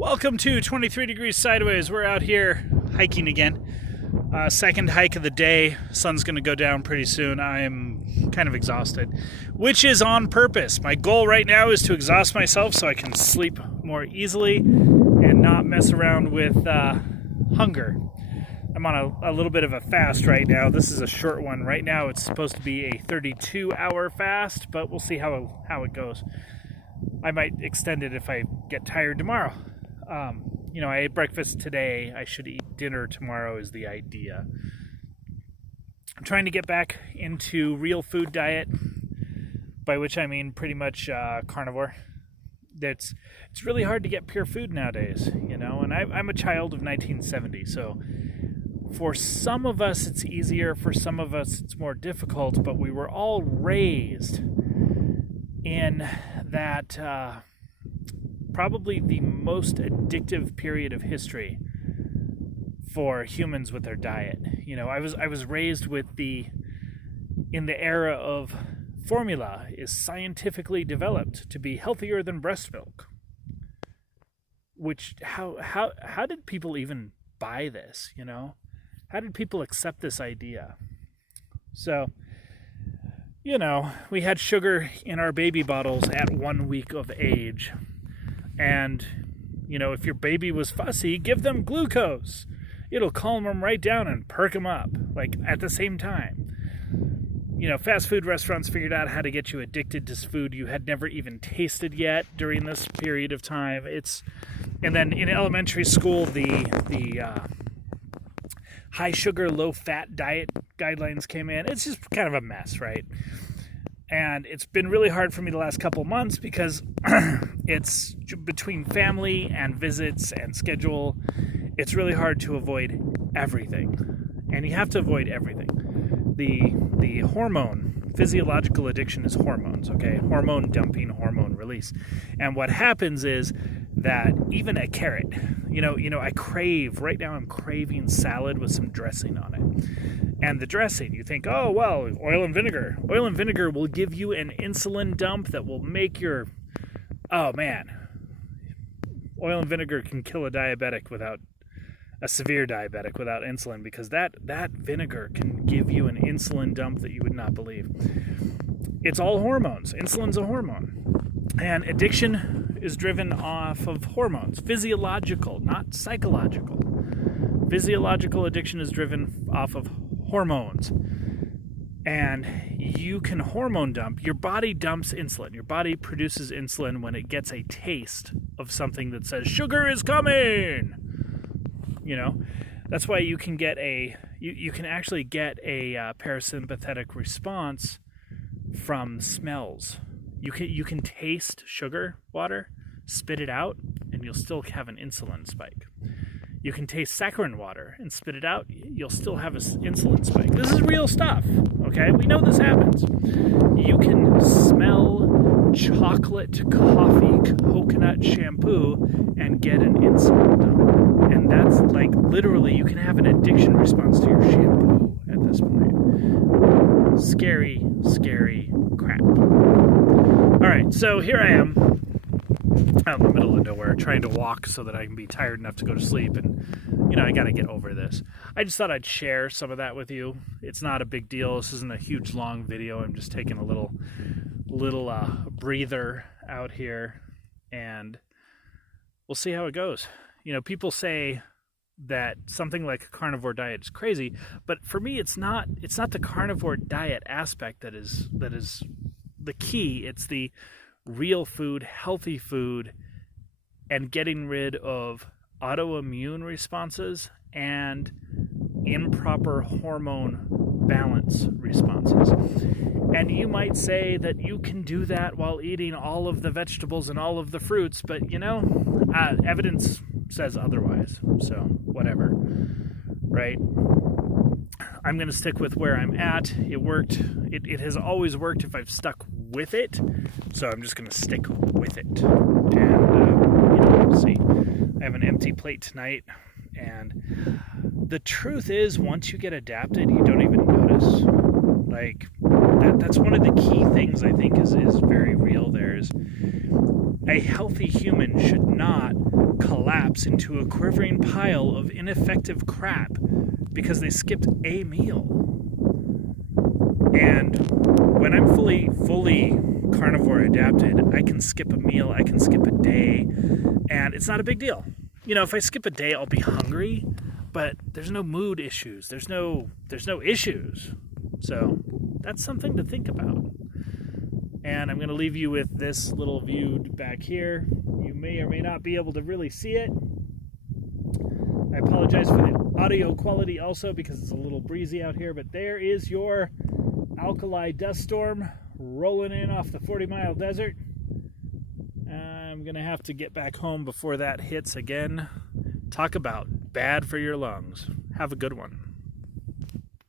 Welcome to 23 Degrees Sideways. We're out here hiking again. Second hike of the day. Sun's going to go down pretty soon. I am kind of exhausted, which is on purpose. My goal right now is to exhaust myself so I can sleep more easily and not mess around with hunger. I'm on a little bit of a fast right now. This is a short one. Right now it's supposed to be a 32-hour fast, but we'll see how it goes. I might extend it if I get tired tomorrow. I ate breakfast today. I should eat dinner tomorrow is the idea. I'm trying to get back into real food diet, by which I mean pretty much carnivore. It's really hard to get pure food nowadays, and I'm a child of 1970, so for some of us it's easier, for some of us it's more difficult, but we were all raised in that probably the most addictive period of history for humans with their diet. I was raised in the era of formula is scientifically developed to be healthier than breast milk. Which how did people even buy this, How did people accept this idea? So, we had sugar in our baby bottles at 1 week of age. And, if your baby was fussy, give them glucose. It'll calm them right down and perk them up, at the same time. Fast food restaurants figured out how to get you addicted to food you had never even tasted yet during this period of time. And then in elementary school, the high sugar, low fat diet guidelines came in. It's just kind of a mess, right? And it's been really hard for me the last couple months because it's between family and visits and schedule. It's really hard to avoid everything. And you have to avoid everything. The hormone, physiological addiction is hormones, okay? Hormone dumping, hormone release. And what happens is that even a carrot, I crave, right now I'm craving salad with some dressing on it. And the dressing, you think, oh, well, oil and vinegar. Oil and vinegar will give you an insulin dump that will make oh man. Oil and vinegar can kill a severe diabetic without insulin, because that vinegar can give you an insulin dump that you would not believe. It's all hormones. Insulin's a hormone. And addiction is driven off of hormones. Physiological, not psychological. Physiological addiction is driven off of hormones. And you can hormone dump. Your body dumps insulin. Your body produces insulin when it gets a taste of something that says, sugar is coming! That's why you can get you can actually get a parasympathetic response from smells. You can taste sugar water, spit it out, and you'll still have an insulin spike. You can taste saccharin water and spit it out, you'll still have an insulin spike. This is real stuff, okay? We know this happens. You can smell chocolate, coffee, coconut shampoo and get an insulin dump. And that's literally, you can have an addiction response to your shampoo at this point. Scary, scary crap. All right, so here I am out in the middle of nowhere trying to walk so that I can be tired enough to go to sleep, and I gotta get over this. I just thought I'd share some of that with you. It's not a big deal. This isn't a huge long video. I'm just taking a little breather out here, and we'll see how it goes. People say that something like a carnivore diet is crazy, but for me it's not the carnivore diet aspect that is the key. It's the real food, healthy food, and getting rid of autoimmune responses and improper hormone balance responses. And you might say that you can do that while eating all of the vegetables and all of the fruits, but evidence says otherwise. So whatever, right? I'm going to stick with where I'm at. It worked. It has always worked if I've stuck with it. So I'm just going to stick with it. And we'll see. I have an empty plate tonight. And the truth is, once you get adapted, you don't even notice. That's one of the key things I think is very real. There's a healthy human should not collapse collapse into a quivering pile of ineffective crap because they skipped a meal. And when I'm fully carnivore adapted, I can skip a meal, I can skip a day, and it's not a big deal. You know, if I skip a day, I'll be hungry, but there's no mood issues. There's no issues. So that's something to think about. And I'm going to leave you with this little view back here. You may or may not be able to really see it. I apologize for the audio quality also because it's a little breezy out here, but there is your alkali dust storm rolling in off the 40-mile desert. I'm going to have to get back home before that hits again. Talk about bad for your lungs. Have a good one.